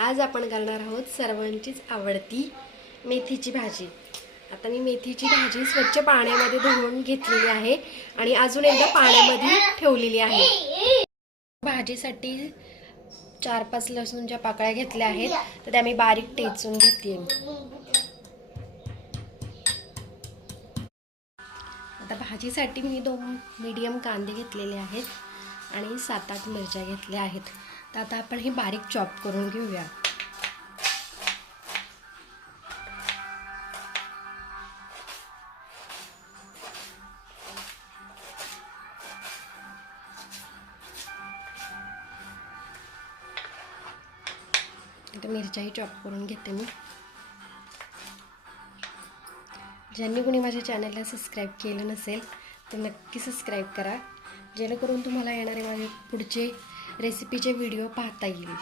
आज आपण करणार आहोत सर्वांचीच आवडती मेथीची भाजी। आता मी मेथीची भाजी स्वच्छ पाण्यामध्ये धुवून घेतलेली आहे आणि अजून एकदा पाण्यामध्ये ठेवलेली आहे। भाजीसाठी 4-5 लसूणच्या पाकळ्या घेतल्या आहेत, तर त्या मी बारीक टेचून घेते। आता भाजीसाठी मी 2 मीडियम कांदे घेतलेले आहेत आणि 7-8 मिरच्या घेतल्या आहेत। तर आता आपण हे बारीक चॉप करून घेऊया। आता मिरच्याही चॉप करून घेते मी। ज्यांनी कोणी माझ्या चॅनलला सबस्क्राइब केलं नसेल तर नक्की सबस्क्राइब करा, जेणेकरून तुम्हाला येणारे माझे पुढचे रेसिपीचे व्हिडिओ पाहता येईल।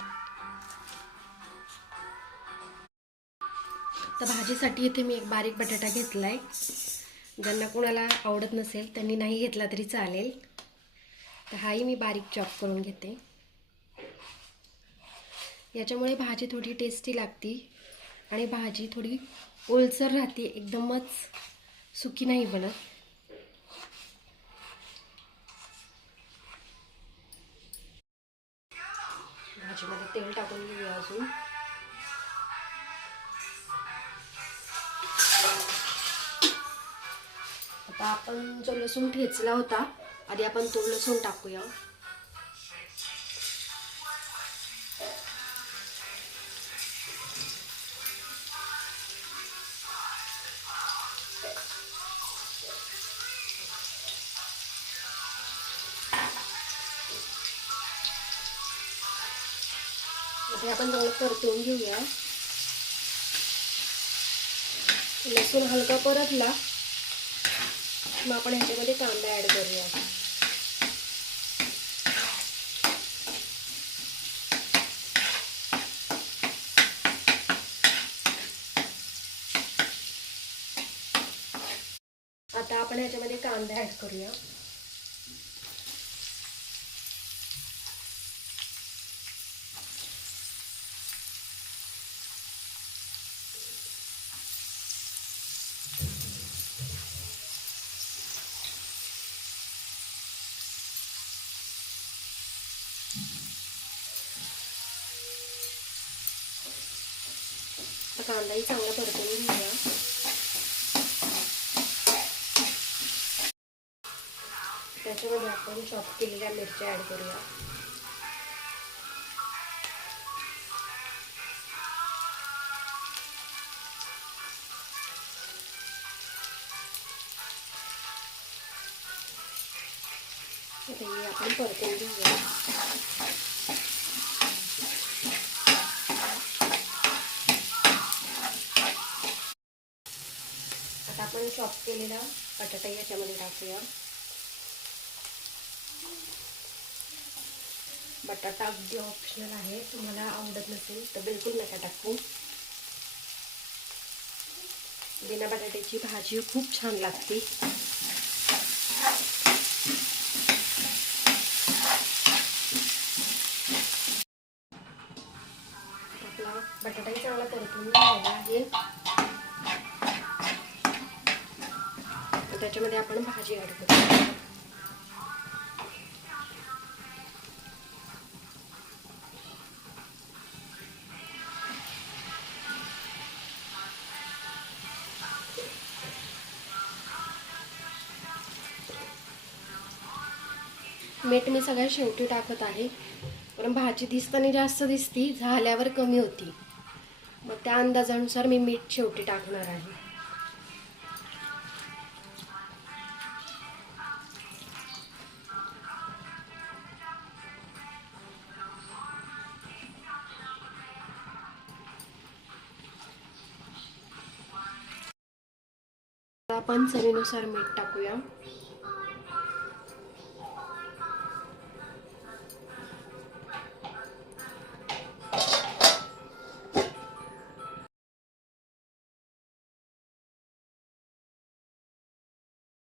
तर भाजीसाठी इथे मी एक बारीक बटाटा घेतलाय। ज्यांना कोणाला आवडत नसेल त्यांनी नाही घेतला तरी चालेल। तर हाही मी बारीक चॉप करून घेते। याच्यामुळे भाजी थोडी टेस्टी लागते आणि भाजी थोडी ओलसर राहते, एकदमच सुकी नाही बनत। भाजीमध्ये तेल टाकून घेऊया अजून। आता आपण जो लसूण ठेचला होता, आधी आपण तो लसूण टाकूया। आता आपण चांगलं परतून घेऊया। लसूण हलका परतला मग आपण ह्याच्यामध्ये कांदा ऍड करूया। आता आपण ह्याच्यामध्ये कांदा ऍड करूया। कांदाही चांगला परतून घेऊया। त्याच्यामध्ये आपण चॉप केलेल्या मिरच्या ऍड करूया। हे आपण परतून घेऊया। आता आपण चॉप केलेला बटाटा याच्यामध्ये टाकूया। बटाटा अगदी ऑप्शनल आहे, तुम्हाला आवडत नसेल तर बिलकुल नका टाकू। बिना बटाट्याची भाजी खूप छान लागते। आपला बटाटाही चांगला परतून घ्यायला आहे। त्याच्यामध्ये आपण भाजी ऍड करूया। मीठ मी सगळ्यात शेवटी टाकत आहे, कारण भाजी दिसताना जास्त दिसती, झाल्यावर कमी होती। मग त्या अंदाजानुसार मी मीठ शेवटी टाकणार आहे। आपण चवीनुसार मीठ टाकूया।